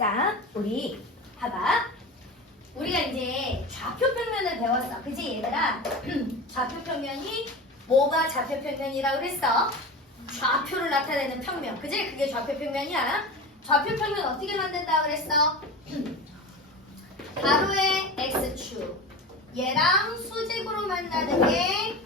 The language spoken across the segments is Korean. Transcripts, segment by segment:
자, 우리 봐봐. 우리가 이제 좌표평면을 배웠어. 그치 얘들아? 좌표평면이 뭐가 좌표평면이라고 그랬어? 좌표를 나타내는 평면. 그치? 그게 좌표평면이야. 좌표평면 어떻게 만든다고 그랬어? 가로의 X축. 얘랑 수직으로 만나는 게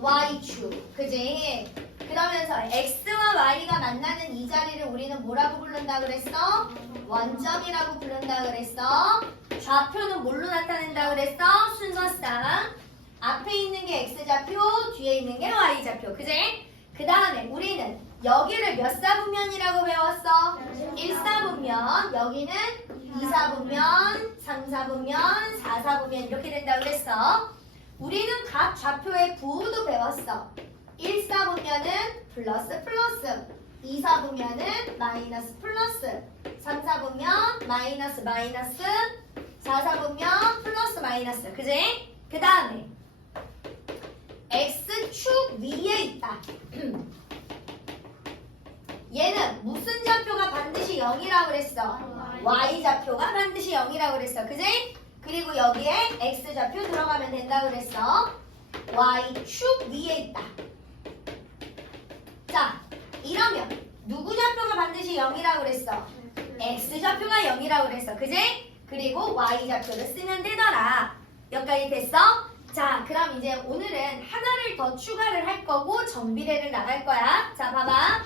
Y축. 그지? 그러면서 X와 Y가 만나는 이 자리를 우리는 뭐라고 부른다고 그랬어? 원점이라고 부른다고 그랬어. 좌표는 뭘로 나타낸다고 그랬어? 순서상. 앞에 있는 게 X좌표, 뒤에 있는 게 Y좌표. 그지? 그 다음에 우리는 여기를 몇 사분면이라고 배웠어? 1사분면, 여기는 2사분면, 3사분면, 4사분면 이렇게 된다고 그랬어. 우리는 각 좌표의 부호도 배웠어. 1사분면은 플러스 플러스, 2사분면은 마이너스 플러스, 3사분면 마이너스 마이너스, 4사분면 플러스 마이너스. 그지? 그 다음에 X축 위에 있다. 얘는 무슨 좌표가 반드시 0이라고 그랬어? Y좌표가 반드시 0이라고 그랬어. 그지? 그리고 여기에 X좌표 들어가면 된다고 그랬어. Y축 위에 있다. 자, 이러면 누구 좌표가 반드시 0이라고 그랬어? X좌표가 0이라고 그랬어. 그지? 그리고 Y좌표를 쓰면 되더라. 여기까지 됐어? 자, 그럼 이제 오늘은 하나를 더 추가를 할 거고 정비례를 나갈 거야. 자, 봐봐.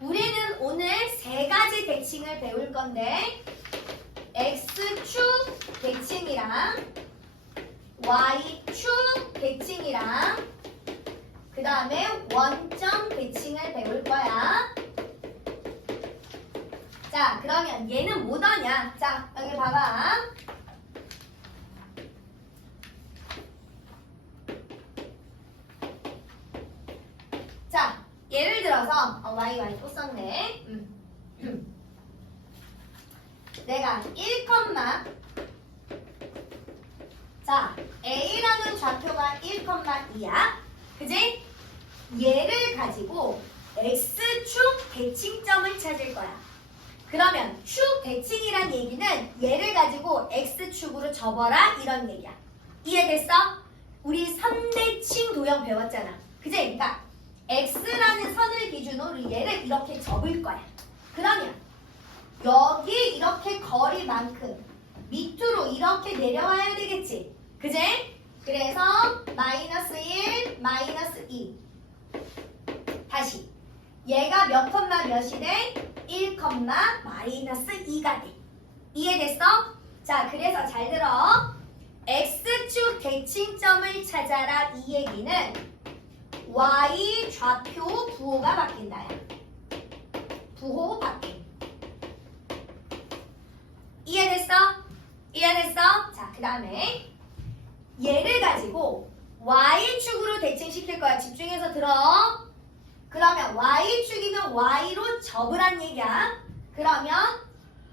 우리는 오늘 3가지 대칭을 배울 건데 X축 대칭이랑 Y축 대칭이랑 그 다음에 원점 대칭을 배울 거야. 자, 그러면 얘는 뭐더냐? 자, 여기 봐봐. 자, 예를 들어서 Y 또 썼네. 내가 1, 자, A라는 좌표가 1,2야. 그지? 얘를 가지고 X축 대칭점을 찾을 거야. 그러면 축 대칭이란 얘기는 얘를 가지고 X축으로 접어라 이런 얘기야. 이해됐어? 우리 선대칭 도형 배웠잖아. 그지? 그러니까 X라는 선을 기준으로 얘를 이렇게 접을 거야. 그러면 여기 이렇게 거리만큼 밑으로 이렇게 내려와야 되겠지. 그지? 그래서 마이너스 1, 마이너스 2. 다시 얘가 몇 컴마 몇이 돼? 1, 마이너스 2가 돼. 이해됐어? 자, 그래서 잘 들어. X축 대칭점을 찾아라 이 얘기는 Y 좌표 부호가 바뀐다야. 부호 바뀐. 이해됐어? 이해됐어? 자, 그 다음에 얘를 가지고 Y축으로 대칭시킬 거야. 집중해서 들어. 그러면 Y축이면 Y로 접으란 얘기야. 그러면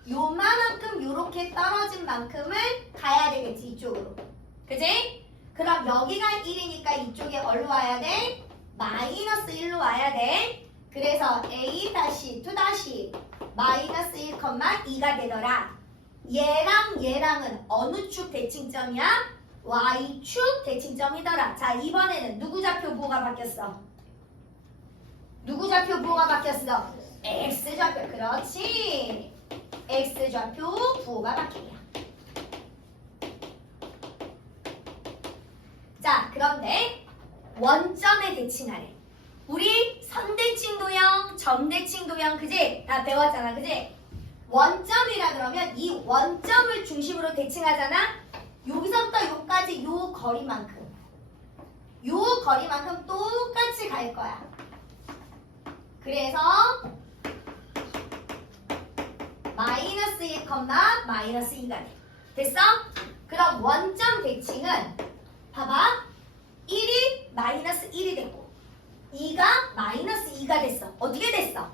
요만큼 요렇게 떨어진 만큼을 가야 되겠지. 이쪽으로. 그지? 그럼 여기가 1이니까 이쪽에 얼로 와야 돼? 마이너스 1로 와야 돼. 그래서 A-2- 마이너스 1,2가 되더라. 얘랑 얘랑은 어느 축 대칭점이야? Y축 대칭점이더라. 자, 이번에는 누구 좌표 부호가 바뀌었어? 누구 좌표 부호가 바뀌었어? X좌표. 그렇지. X좌표 부호가 바뀌냐. 자, 그런데 원점에 대칭하래. 우리 선대칭 도형, 점대칭 도형 그지? 다 배웠잖아. 그지? 원점이라 그러면 이 원점을 중심으로 대칭하잖아. 여기서부터 여기까지 요 거리만큼 똑같이 갈 거야. 그래서 마이너스 1, 마이너스 2가 돼. 됐어? 그럼 원점 대칭은 봐봐. 1이 마이너스 1이 됐고 2가 마이너스 2가 됐어. 어떻게 됐어?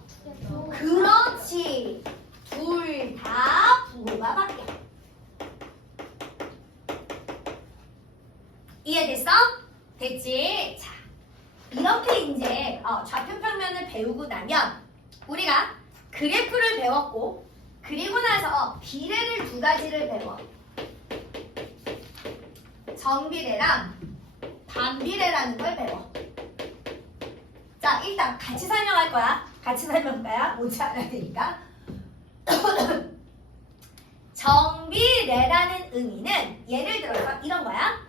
그렇지. 둘 다 부호가 바뀌어. 이해됐어? 됐지? 자, 이렇게 이제 좌표평면을 배우고 나면 우리가 그래프를 배웠고 그리고 나서 비례를 두 가지를 배워. 정비례랑 반비례라는 걸 배워. 자, 일단 같이 설명할 거야. 같이 설명할까요? 뭔지 알아야 되니까. 정비례라는 의미는 예를 들어서 이런 거야.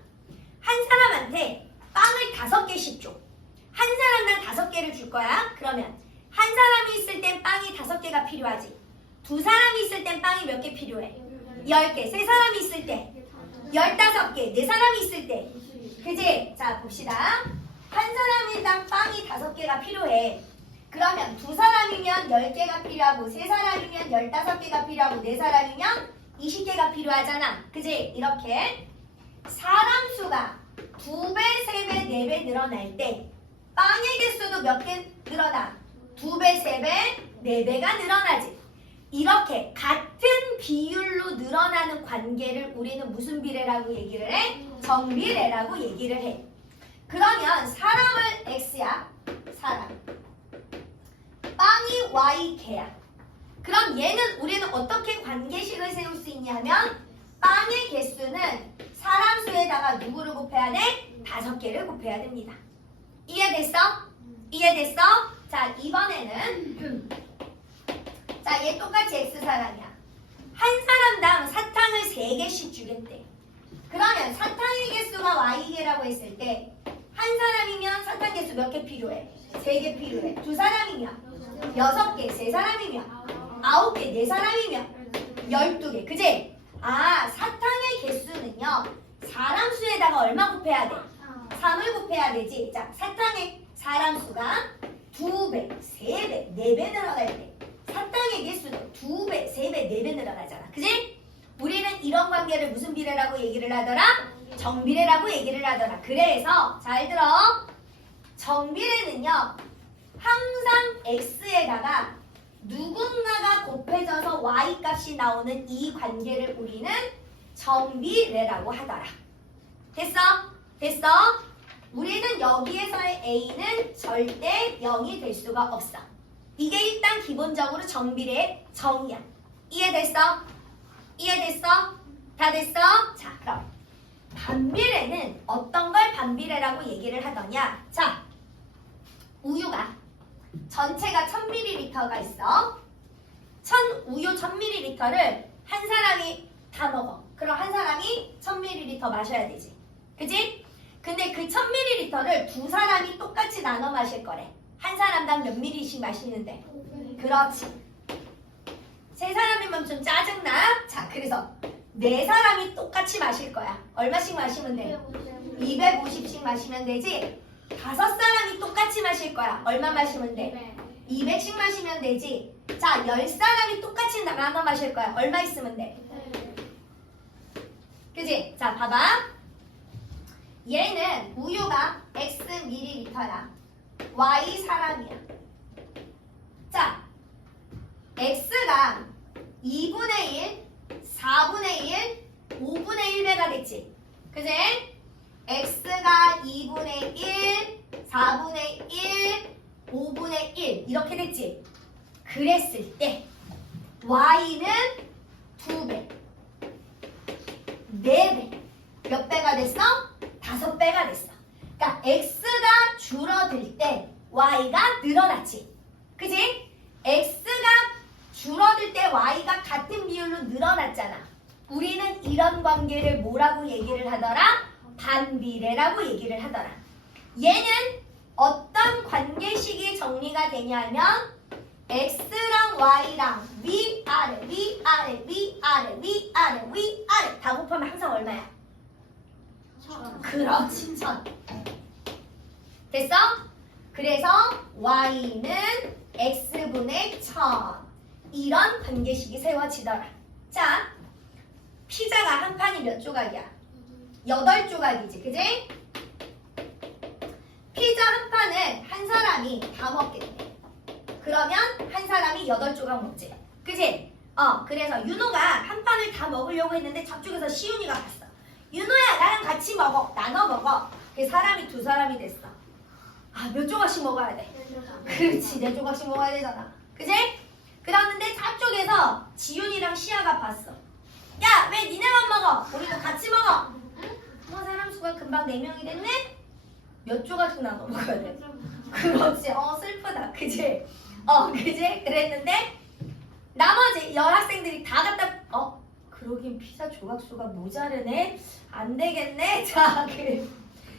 한 사람한테 빵을 5개씩 줘. 한 사람당 5개를 줄 거야. 그러면 한 사람이 있을 땐 빵이 5개가 필요하지. 두 사람이 있을 땐 빵이 몇 개 필요해? 10개. 세 사람이 있을 때 15개. 네 사람이 있을 때 그지? 자, 봅시다. 한 사람이당 빵이 5개가 필요해. 그러면 두 사람이면 10개가 필요하고 세 사람이면 15개가 필요하고 네 사람이면 20개가 필요하잖아. 그지? 이렇게 사람 수가 2배, 3배, 4배 늘어날 때 빵의 개수도 몇 개 늘어나? 2배, 3배, 4배가 늘어나지. 이렇게 같은 비율로 늘어나는 관계를 우리는 무슨 비례라고 얘기를 해? 정비례라고 얘기를 해. 그러면 사람을 X야. 사람. 빵이 Y 개야. 그럼 얘는 우리는 어떻게 관계식을 세울 수 있냐면 빵의 개수는 사람 수에다가 누구를 곱해야 돼? 5개를 곱해야 됩니다. 이해됐어? 이해됐어? 자, 이번에는 자, 얘 똑같이 X사람이야. 한 사람당 사탕을 3개씩 주겠대. 그러면 사탕의 개수가 Y개라고 했을 때 한 사람이면 사탕 개수 몇 개 필요해? 3개 필요해. 두 사람이면 6개, 세 사람이면 9개, 네 사람이면 12개. 그지? 아, 사탕의 개수는요. 사람 수에다가 얼마 곱해야 돼? 3을 곱해야 되지. 자, 사탕의 사람 수가 2배, 3배, 4배 늘어날 때 사탕의 개수도 2배, 3배, 4배 늘어나잖아. 그지? 우리는 이런 관계를 무슨 비례라고 얘기를 하더라? 정비례라고 얘기를 하더라. 그래서 잘 들어. 정비례는요. 항상 X에다가 누군가가 곱해져서 Y 값이 나오는 이 관계를 우리는 정비례라고 하더라. 됐어? 됐어? 우리는 여기에서의 A는 절대 0이 될 수가 없어. 이게 일단 기본적으로 정비례의 정의야. 이해됐어? 이해됐어? 다 됐어? 자, 그럼 반비례는 어떤 걸 반비례라고 얘기를 하더냐? 자, 우유가 전체가 1000ml가 있어. 우유 1000ml를 한 사람이 다 먹어. 그럼 한 사람이 1000ml 마셔야 되지. 그지? 근데 그 1000ml를 두 사람이 똑같이 나눠 마실 거래. 한 사람당 몇 ml씩 마시는데? 그렇지. 세 사람이면 좀 짜증나? 자, 그래서 네 사람이 똑같이 마실 거야. 얼마씩 마시면 돼? 250씩 마시면 되지? 5사람이 똑같이 마실 거야. 얼마 마시면 돼? 200씩 마시면 되지? 자, 10사람이 똑같이 나눠 마실 거야. 얼마 있으면 돼? 그지? 자, 봐봐. 얘는 우유가 X ml야. Y 사람이야. 자, X가 2분의 1, 4분의 1, 5분의 1배가 됐지. 그지? X가 2분의 1, 4분의 1, 5분의 1 이렇게 됐지. 그랬을 때 Y는 2배, 4배. 몇 배가 됐어? 5배가 됐어. 그러니까 X가 줄어들 때 Y가 늘어났지. 그지? X가 줄어들 때 Y가 같은 비율로 늘어났잖아. 우리는 이런 관계를 뭐라고 얘기를 하더라? 반비례라고 얘기를 하더라. 얘는 어떤 관계식이 정리가 되냐면 X랑 Y랑 위아래, 위아래, 위아래, 위아래, 위아래 다 곱하면 항상 얼마야? 그렇지, 1000. 됐어? 그래서 Y는 X분의 1000 이런 관계식이 세워지더라. 자, 피자가 한 판이 몇 조각이야? 8조각이지, 그지? 피자 한 판은 한 사람이 다 먹겠네. 그러면 한 사람이 8조각 먹지, 그지? 그래서 윤호가 한 판을 다 먹으려고 했는데 저쪽에서 시윤이가 갔어. 윤호야, 나랑 같이 먹어. 나눠 먹어. 그 사람이 2사람이 됐어. 몇 조각씩 먹어야 돼? 그렇지, 4조각씩 먹어야 되잖아. 그지? 그러는데 저쪽에서 지윤이랑 시아가 봤어. 야, 왜 니네만 먹어? 우리도 같이 먹어. 사람 수가 금방 4명이 됐네? 몇 조각씩 나눠 먹어야 돼? 그렇지. 슬프다. 그지? 그지? 그랬는데 나머지 여학생들이 다 갖다 그러긴 피자 조각 수가 모자르네? 안 되겠네? 자,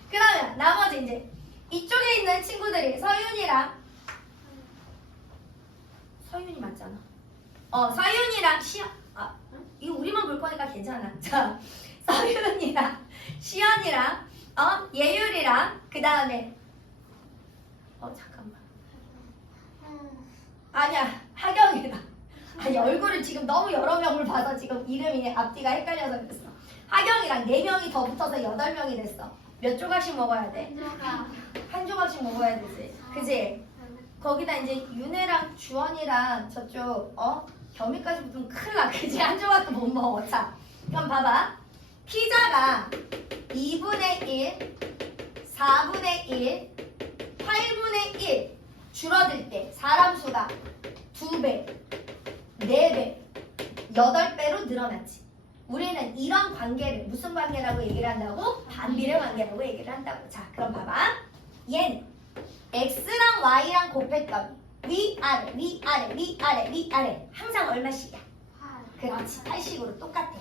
그러면 나머지 이제 이쪽에 있는 친구들이 서윤이 맞잖아. 서윤이랑 이거 우리만 볼 거니까 괜찮아. 자, 서윤이랑 시연이랑 예율이랑 그 다음에 잠깐만. 아니야, 하경이랑. 아니, 얼굴을 지금 너무 여러 명을 봐서 지금 이름이 앞뒤가 헷갈려서 그랬어. 하경이랑 4명이 더 붙어서 8명이 됐어. 몇 조각씩 먹어야 돼? 한 조각씩 먹어야 되지. 그지? 거기다 이제 윤혜랑 주원이랑 저쪽 겸이까지 붙으면 큰일 나. 그지? 한 조각도 못 먹어. 자, 그럼 봐봐. 피자가 2분의 1, 4분의 1, 8분의 1 줄어들 때 사람 수가 2배, 4배, 8배로 늘어났지. 우리는 이런 관계를 무슨 관계라고 얘기를 한다고? 반비례 관계라고 얘기를 한다고. 자, 그럼 봐봐. 얘는 x랑 y랑 곱했더니 위아래, 위아래, 위아래, 위아래 항상 얼마씩이야? 그렇지. 8식으로 똑같아.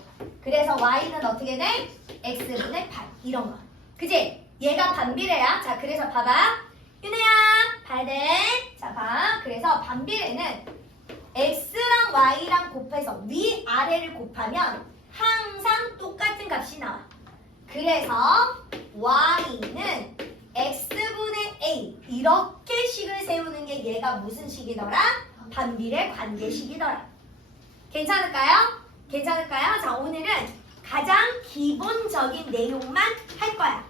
그래서 y는 어떻게 돼? x분의 8 이런 거. 그지? 얘가 반비례야. 자, 그래서 봐봐. 윤혜야, 봐야 돼. 자, 봐. 그래서 반비례는 x랑 y랑 곱해서 위아래를 곱하면 항상 똑같은 값이 나와. 그래서 y는 x분의 a 이렇게 식을 세우는 게 얘가 무슨 식이더라? 반비례 관계식이더라. 괜찮을까요? 괜찮을까요? 자, 오늘은 가장 기본적인 내용만 할 거야.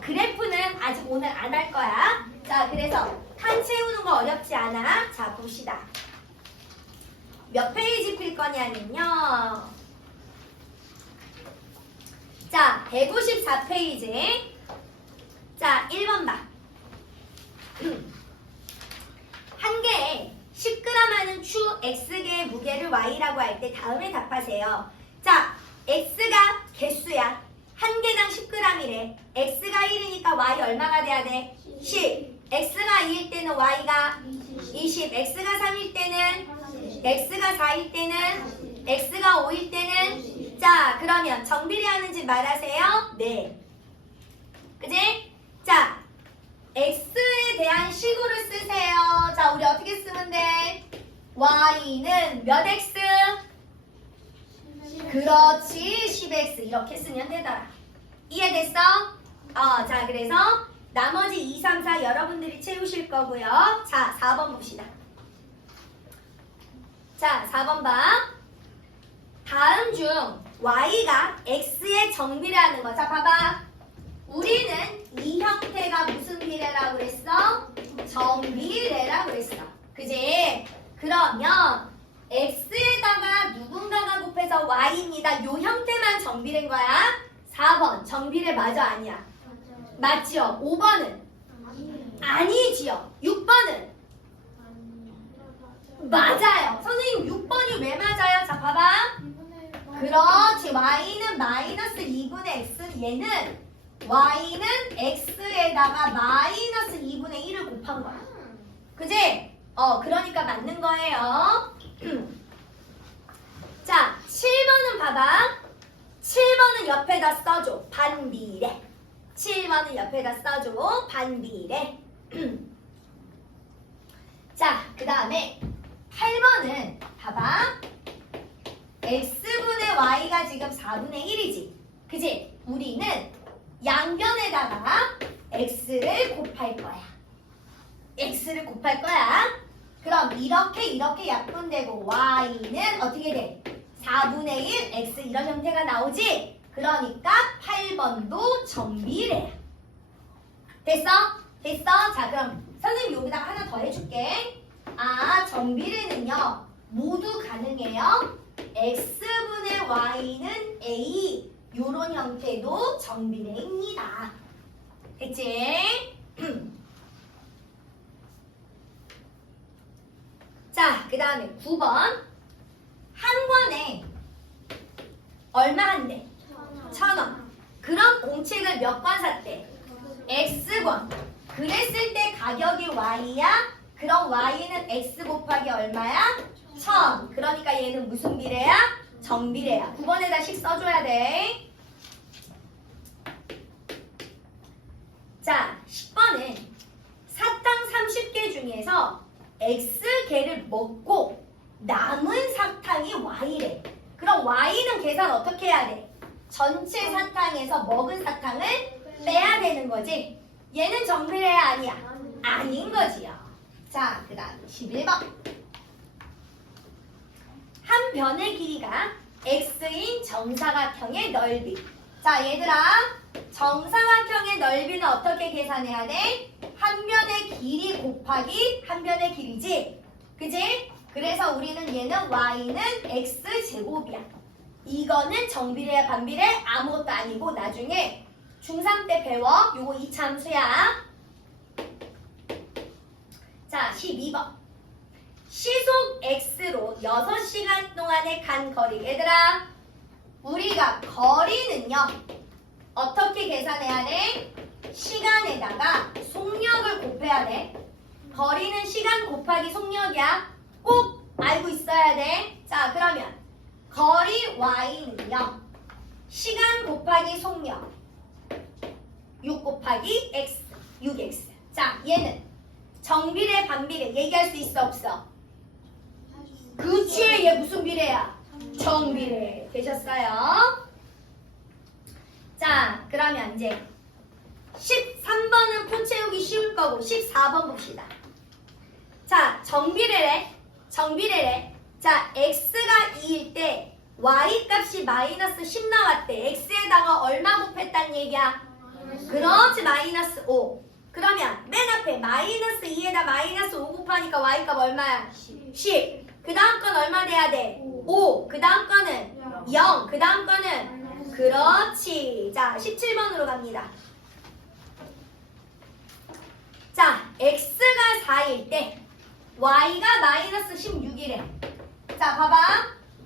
그래프는 아직 오늘 안 할 거야. 자, 그래서 칸 채우는 거 어렵지 않아. 자, 봅시다. 몇 페이지 필 거냐면요. 자, 154페이지. 자, 1번 봐. 한 개에 10g 하는 추 x개의 무게를 y라고 할 때 다음에 답하세요. 자, x가 개수야. 한 개당 10g이래. x가 1이니까 y 얼마가 돼야 돼? 10. x가 2일 때는 y가 20. x가 3일 때는 x가 4일 때는 x가 5일 때는 자, 그러면 정비례하는지 말하세요. 네. 그지? 자, x에 대한 식으로 쓰세요. 자, 우리 어떻게 쓰면 돼? y는 몇 x? 그렇지, 10x 이렇게 쓰면 되더라. 이해됐어? 자, 그래서 나머지 2, 3, 4 여러분들이 채우실 거고요. 자, 4번 봅시다. 자, 4번 봐. 다음 중 y가 x의 정비례하는 거. 자, 봐봐. 우리는 이 형태가 무슨 비례라고 그랬어? 정비례라고 그랬어. 그지? 그러면 x에다가 누군가가 곱해서 y입니다. 요 형태만 정비례인 거야. 4번 정비례 맞아 아니야? 맞죠? 5번은? 아니지요. 6번은? 맞아요. 선생님 6번이 왜 맞아요? 자, 봐봐. 그렇지. y는 마이너스 2분의 x. 얘는 y는 x에다가 마이너스 2분의 1을 곱한 거야. 그지? 그러니까 맞는 거예요. 자, 7번은 봐봐. 7번은 옆에다 써줘. 반비례. 7번은 옆에다 써줘. 반비례. 자, 그 다음에 8번은 봐봐. x분의 y가 지금 4분의 1이지. 그지? 우리는 양변에다가 x를 곱할 거야. x를 곱할 거야. 그럼 이렇게 약분되고 y는 어떻게 돼? 4분의 1 x 이런 형태가 나오지? 그러니까 8번도 정비례야. 됐어? 됐어? 자, 그럼 선생님 여기다가 하나 더 해줄게. 정비례는요 모두 가능해요. x분의 y는 a 요런 형태도 정비례입니다. 됐지? 자, 자, 그 다음에 9번. 한 권에 얼마 한대? 1,000원. 그럼 공책을 몇 권 샀대? X권. 그랬을 때 가격이 Y야? 그럼 Y는 X 곱하기 얼마야? 1000. 그러니까 얘는 무슨 비례야? 정비례야. 9번에다 식 써줘야 돼. 자, 10번은 사탕 30개 중에서 X개를 먹고 남은 사탕이 Y래. 그럼 Y는 계산 어떻게 해야 돼? 전체 사탕에서 먹은 사탕을 빼야 되는 거지. 얘는 정비례야 아니야? 아닌 거지요. 자, 그 다음 11번. 한 변의 길이가 X인 정사각형의 넓이. 자, 얘들아. 정사각형의 넓이는 어떻게 계산해야 돼? 한 변의 길이 곱하기 한 변의 길이지. 그지? 그래서 우리는 얘는 Y는 X제곱이야. 이거는 정비례야 반비례? 아무것도 아니고 나중에 중3 때 배워. 요거 이차함수야. 자, 12번. 시속 X로 6시간 동안에 간 거리. 얘들아, 우리가 거리는요. 어떻게 계산해야 돼? 시간에다가 속력을 곱해야 돼. 거리는 시간 곱하기 속력이야. 꼭 알고 있어야 돼. 자, 그러면 거리 Y는요. 시간 곱하기 속력 6 곱하기 X 6X. 자, 얘는 정비례 반비례 얘기할 수 있어 없어? 그치, 얘 무슨 비례야? 정비례. 되셨어요? 자, 그러면 이제 13번은 표 채우기 쉬울 거고 14번 봅시다. 자, 정비례래. 정비례래. 자, x가 2일 때 y 값이 마이너스 10 나왔대. x에다가 얼마 곱했단 얘기야? 그렇지, 마이너스 5. 그러면 맨 앞에 마이너스 2에다 마이너스 5 곱하니까 y 값 얼마야? 10. 그 다음 건 얼마 돼야 돼? 5. 그 다음 거는 0. 그 다음 거는 그렇지. 자, 17번으로 갑니다. 자, x가 4일 때 y가 마이너스 16이래. 자, 봐봐.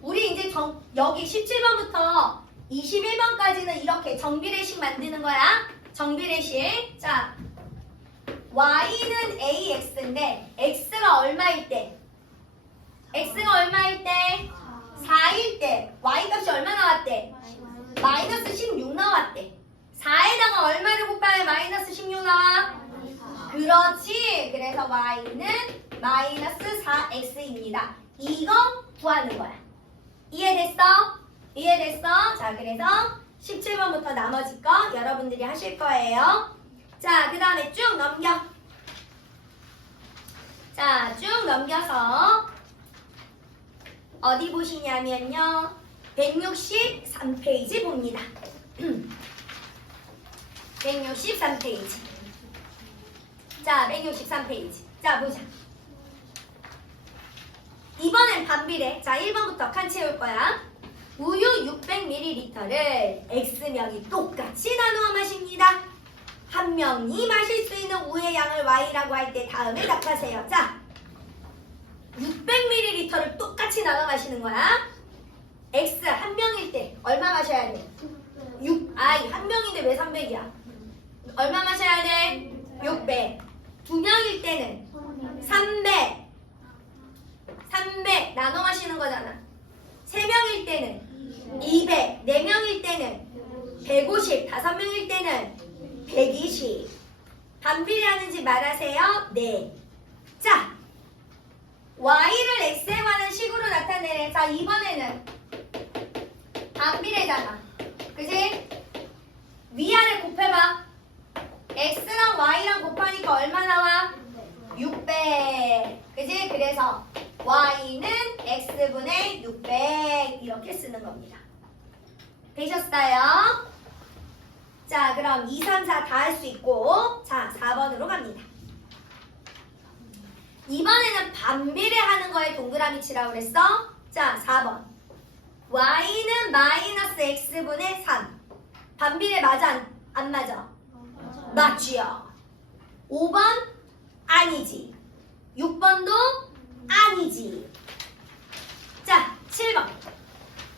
우리 이제 여기 17번부터 21번까지는 이렇게 정비례식 만드는 거야. 정비례식. 자, y는 ax인데 x가 얼마일 때? x가 얼마일 때? 4일 때 y 값이 얼마 나왔대? 마이너스 16 나왔대. 4에다가 얼마를 곱하면 마이너스 16 나와? 그렇지. 그래서 y는 마이너스 4x입니다. 이거 구하는 거야. 이해됐어? 이해됐어? 자, 그래서 17번부터 나머지 거 여러분들이 하실 거예요. 자, 그 다음에 쭉 넘겨. 자, 쭉 넘겨서 어디 보시냐면요. 163페이지 봅니다. 163페이지. 자, 163페이지. 자, 보자. 이번엔 반비례. 자, 1번부터 칸 채울 거야. 우유 600ml를 X명이 똑같이 나누어 마십니다. 한 명이 마실 수 있는 우유의 양을 Y라고 할 때 다음에 답하세요. 자, 600ml를 똑같이 나눠 마시는 거야. X 한 명일 때 얼마 마셔야 돼? 6I 한 명인데 왜 300이야? 얼마 마셔야 돼? 600. 두 명일 때는 300 나눠 마시는 거잖아. 세 명일 때는 200, 네 명일 때는 150, 다섯 명일 때는 120. 반비례하는지 말하세요. 네. 자, y를 x에 관한 식으로 나타내래. 자, 이번에는 반비례잖아. 그지? 위아래 곱해봐. x랑 y랑 곱하니까 얼마 나와? 600. 그지? 그래서 y는 x분의 600 이렇게 쓰는 겁니다. 되셨어요? 자, 그럼 2, 3, 4 다 할 수 있고, 자, 4번으로 갑니다. 이번에는 반비례하는 거에 동그라미 치라고 그랬어? 자, 4번. y는 마이너스 x분의 3. 반비례 맞아? 안 맞아? 맞지요. 5번? 아니지. 6번도? 아니지. 자, 7번.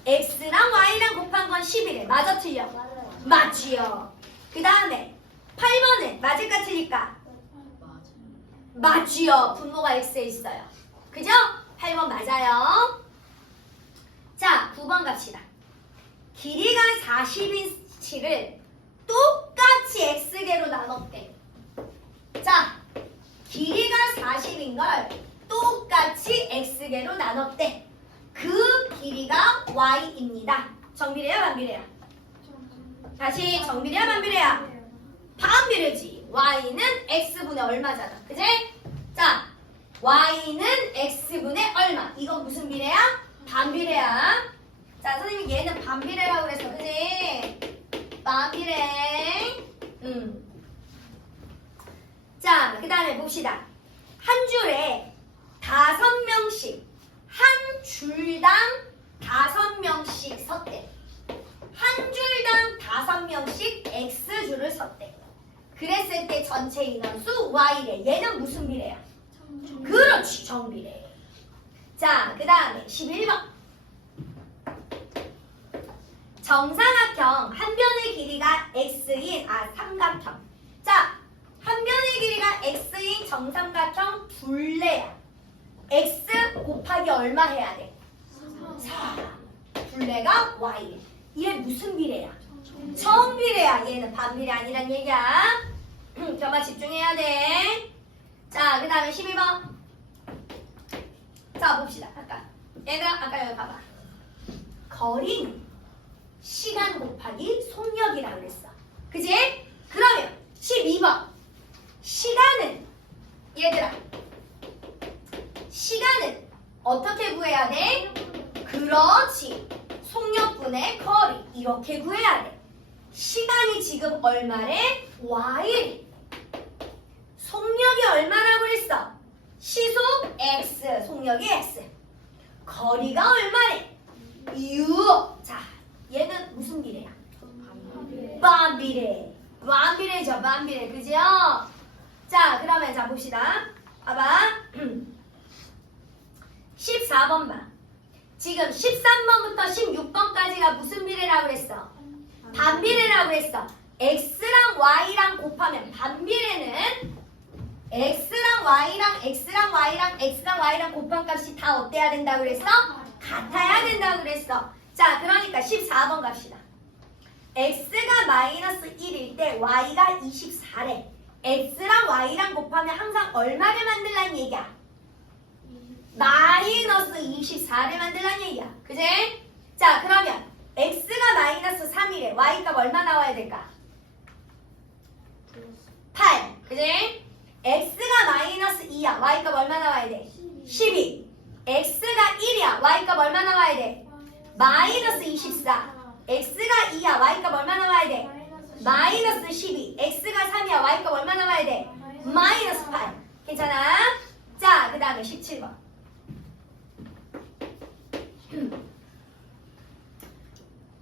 x랑 y랑 곱한 건 11에 맞아 틀려? 맞아요. 맞지요. 그 다음에 8번은 맞을까 틀릴까? 맞지요. 분모가 x에 있어요. 그죠? 8번 맞아요. 자, 9번 갑시다. 길이가 40인 치를 똑같이 x개로 나눴대. 자, 길이가 40인 걸 똑같이 x개로 나눴대. 그 길이가 y입니다. 정비례야 반비례야? 다시 정비례야 반비례야? 반비례지. y는 x분의 얼마잖아. 그지? 자, y는 x분의 얼마. 이건 무슨 비례야? 반비례야. 자, 선생님 얘는 반비례라고 그랬어. 그지? 반비례. 자, 그 다음에 봅시다. 한 줄에 5명씩 한 줄당 5명씩 섰대. 한 줄당 5명씩 x줄을 섰대. 그랬을 때 전체 인원수 y래. 얘는 무슨 비례야? 그렇지, 정비례. 자, 그 다음에 11번. 정사각형 한 변의 길이가 x인 삼각형. 자, 한 변의 길이가 x인 정삼각형 둘레야. x 곱하기 얼마 해야 돼? 4. 둘레가 y. 얘 무슨 비례야? 정비례야. 얘는 반비례 아니란 얘기야. 저만 집중해야 돼. 자, 그 다음에 12번. 자, 봅시다. 얘들아, 아까 여기 봐봐. 거리는 시간 곱하기 속력이라고 그랬어. 그지? 그러면 12번. 시간은, 얘들아, 시간은 어떻게 구해야 돼? 그렇지. 속력분의 거리. 이렇게 구해야 돼. 시간이 지금 얼마래? y. 속력이 얼마라고 그랬어? 시속 x. 속력이 x. 거리가 얼마래? u. 자, 얘는 무슨 비례야? 반비례. 반비례죠, 반비례. 그죠? 자, 그러면 자 봅시다. 봐봐. 14번 봐. 지금 13번부터 16번까지가 무슨 비례라고 그랬어? 반비례라고 그랬어. x랑 y랑 곱하면 반비례는 x랑 y랑 곱한 값이 다 어때야 된다고 그랬어? 같아야 된다고 그랬어. 자, 그러니까 14번 갑시다. x가 마이너스 1일 때 y가 24래. x랑 y랑 곱하면 항상 얼마를 만들란 얘기야? 마이너스 24를 만들란 얘기야. 그지? 자, 그러면 x가 마이너스 3이래. y값 얼마 나와야 될까? 8. 그지? x가 마이너스 2야. y값 얼마 나와야 돼? 12. x가 1이야. y값 얼마 나와야 돼? 마이너스 24. x가 2야. y값 얼마 나와야 돼? 마이너스 12. x가 3이야. y값 얼마 나와야 돼? 마이너스 8. 괜찮아? 자, 그 다음에 17번.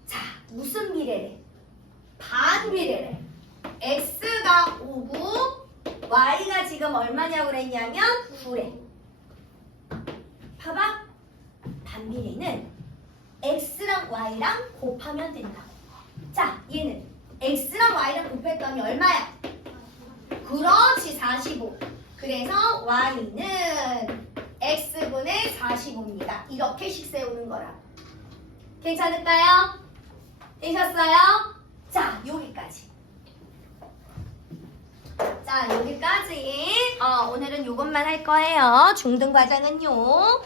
자, 무슨 비례래? 반비례래. x가 5고 y가 지금 얼마냐고 그랬냐면 9래. 봐봐. 반비례는 x랑 y랑 곱하면 된다고. 자, 얘는 x랑 y랑 곱했더니 얼마야? 그렇지, 45. 그래서 y는 x분의 45입니다. 이렇게씩 세우는 거라. 괜찮을까요? 되셨어요? 자, 여기까지. 자, 여기까지. 오늘은 이것만 할 거예요. 중등 과정은요.